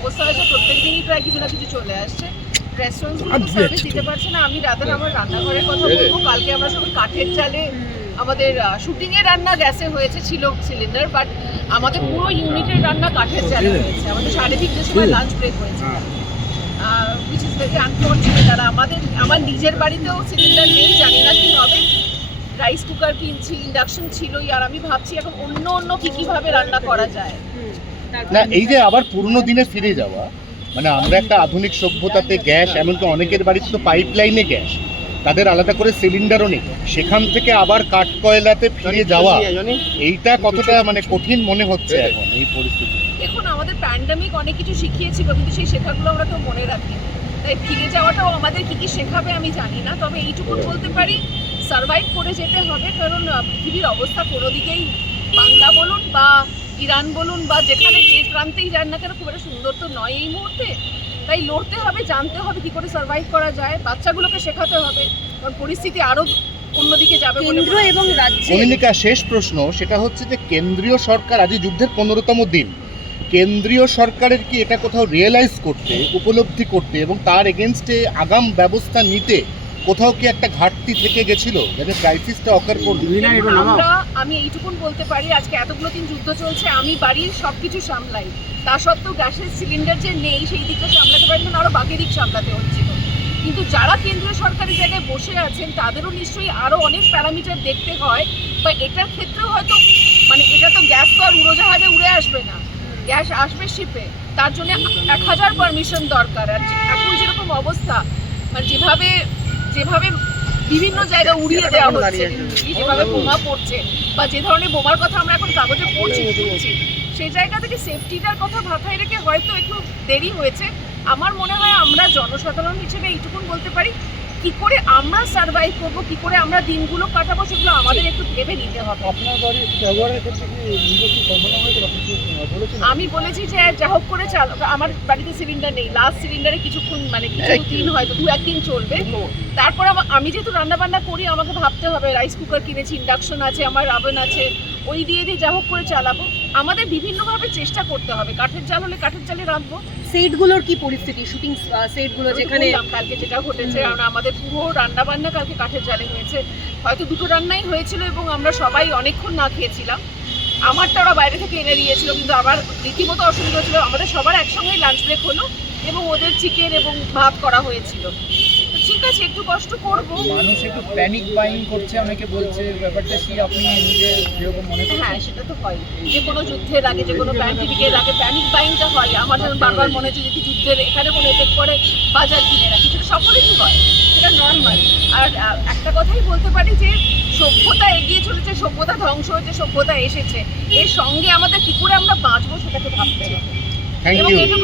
অবস্থা হয়েছে প্রত্যেক দিনই প্রায় কিছু না কিছু চলে আসছে। রেস্টুরেন্টগুলো তো সার্ভিস দিতে পারছে না। আমি রাতে আমার রান্নাঘরের কথা বলবো, কালকে আমরা সবাই কাঠের চালে আমাদের শুটিং এর রান্না গ্যাসে হয়েছে, ছিল সিলিন্ডার, বাট আমাদের পুরো ইউনিটের রান্না কাঠের চালে হয়েছে। আমাদের 3:30টার সময় লাঞ্চ ব্রেক হয়েছে, which is very unfortunate। আর আমার নিজের বাড়িতেও সিলিন্ডার নেই, জানি না কি হবে। রাইস কুকার কিনছি, ইন্ডাকশন ছিলই, আর আমি ভাবছি এখন অন্য কি ভাবে রান্না করা যায়। না এই যে আবার পুরনো দিনে ফিরে যাওয়া, মানে আমরা একটা আধুনিক সভ্যতাতে গ্যাস, এমনকি অনেকের বাড়িতে তো পাইপ লাইনে গ্যাস, তাদের আলাদা করে সিলিন্ডারও নেই, সেখান থেকে আবার কাঠ কয়লাতে ফিরে যাওয়া, এইটা কতটা মানে কঠিন মনে হচ্ছে এখন এই পরিস্থিতি? দেখুন, আমাদের প্যান্ডামিক অনেক কিছু শিখিয়েছিল, কিন্তু সেই শেখাগুলো আমরা কেউ মনে রাখি, তাই ফিরে যাওয়াটাও আমাদের কি শেখাবে আমি জানি না। তবে এইটুকু বলতে পারি, সার্ভাইভ করে যেতে হবে, কারণ পৃথিবীর অবস্থা কোনো দিকেই, বাংলা বলুন বা ইরান বলুন বা যেখানে যে প্রান্তেই যান না কেন, খুব একটা সুন্দর তো নয় এই মুহূর্তে। তাই লড়তে হবে, জানতে হবে কি করে সার্ভাইভ করা যায়, বাচ্চাগুলোকে শেখাতে হবে, কারণ পরিস্থিতি আরো অন্যদিকে যাবে। কেন্দ্র এবং রাজ্যে কনিনিকা, শেষ প্রশ্ন, সেটা হচ্ছে যে কেন্দ্রীয় সরকার, আজ যুদ্ধের 15তম দিন, কেন্দ্রীয় সরকারের কি এটা কোথাও রিয়েলাইজ করতে, উপলব্ধি করতে এবং তার এগেনস্টে আগাম ব্যবস্থা নিতে কোথাও কি একটা ঘাটতি থেকে গেছিল যাতে ক্রাইসিসটা অকার করবে? আমি এইটুকুন বলতে পারি, আজকে এতগুলো দিন যুদ্ধ চলছে, আমি বাড়ির সবকিছু সামলাই, তা সত্ত্বেও গ্যাসের সিলিন্ডার যে নেই সেই দিকটা সামলাতে পারি না, আরো বাকি দিক সামলাতে হচ্ছিল। কিন্তু যারা কেন্দ্রীয় সরকারি জায়গায় বসে আছেন তাদেরও নিশ্চয়ই আরো অনেক প্যারামিটার দেখতে হয়, বা এটার ক্ষেত্রে হয়তো মানে এটা তো গ্যাস তো আর উড়োজাহাজে উড়ে আসবে না, গ্যাস আসবে শিপে, তার জন্য 1000 পারমিশন দরকার। আর এখন যেরকম অবস্থা, মানে যেভাবে বিভিন্ন জায়গা উড়িয়ে দেওয়া হচ্ছে, যেভাবে বোমা পড়ছে বা যে ধরনের বোমার কথা আমরা এখন কাগজে পড়ছি শুনছি, সেই জায়গা থেকে সেফটিটার কথা মাথায় রেখে হয়তো একটু দেরি হয়েছে। আমার মনে হয় আমরা জনসাধারণ হিসেবে এইটুকুন বলতে পারি, কি করে আমরা সার্ভাইভ করবো, কি করে আমরা দিনগুলো কাটাবো, সেগুলো আমাদের একটু ভেবে নিতে হবে। আমি বলেছি যে যা হোক করে আমার বাড়িতে সিলিন্ডার নেই, লাস্ট সিলিন্ডারে কিছুক্ষণ মানে কিছু দিন হয়তো 2-1 দিন চলবে। তারপর আমি যেহেতু রান্না বান্না করি, আমাকে ভাবতে হবে, রাইস কুকার কিনেছি, ইন্ডাকশন আছে, আমার ওভেন আছে, ওই দিয়ে যা হোক করে চালাবো। আমাদের বিভিন্নভাবে চেষ্টা করতে হবে, কাঠের জাল হলে কাঠের জালে রাঁধবো। সেটগুলোর কি পরিস্থিতি, শুটিং সেটগুলো যেখানে কালকে যেটা ঘটেছে, আমাদের পুরো রান্না বান্না কালকে কাঠের জালে হয়েছে, হয়তো 2টো রান্নাই হয়েছিল এবং আমরা সবাই অনেকক্ষণ না খেয়েছিলাম। আমারটা ওরা বাইরে থেকে এনে দিয়েছিল, কিন্তু আবার রীতিমতো অসুবিধা ছিল। আমাদের সবার একসঙ্গেই লাঞ্চ ব্রেক হলো এবং ওদের চিকেন এবং ভাত করা হয়েছিল। ঠিক আছে, একটু কষ্ট করবো। মানুষ একটু প্যানিক বাইং করছে, অনেকে বলছে ব্যাপারটা কি আপনি নিজে যেরকম মনে করছেন? হ্যাঁ, সেটা তো হয়, যে কোনো যুদ্ধের আগে, যে কোনো প্যান্ডেমিকের আগে প্যানিক বাইংটা হয়। আমার যেমন বারবার মনে হচ্ছে যদি যুদ্ধের এখানে কোনো এফেক্ট করে বাজার কিনে রাখি, সেটা সকলেরই হয়, সেটা নর্মাল। আর একটা কথাই বলতে পারি যে সভ্যতা এগিয়ে চলেছে, সভ্যতা ধ্বংস হয়েছে, সভ্যতা এসেছে, এর সঙ্গে আমাদের কি করে আমরা বাঁচবো সেটাকে ভাবতে হবে। Thank you.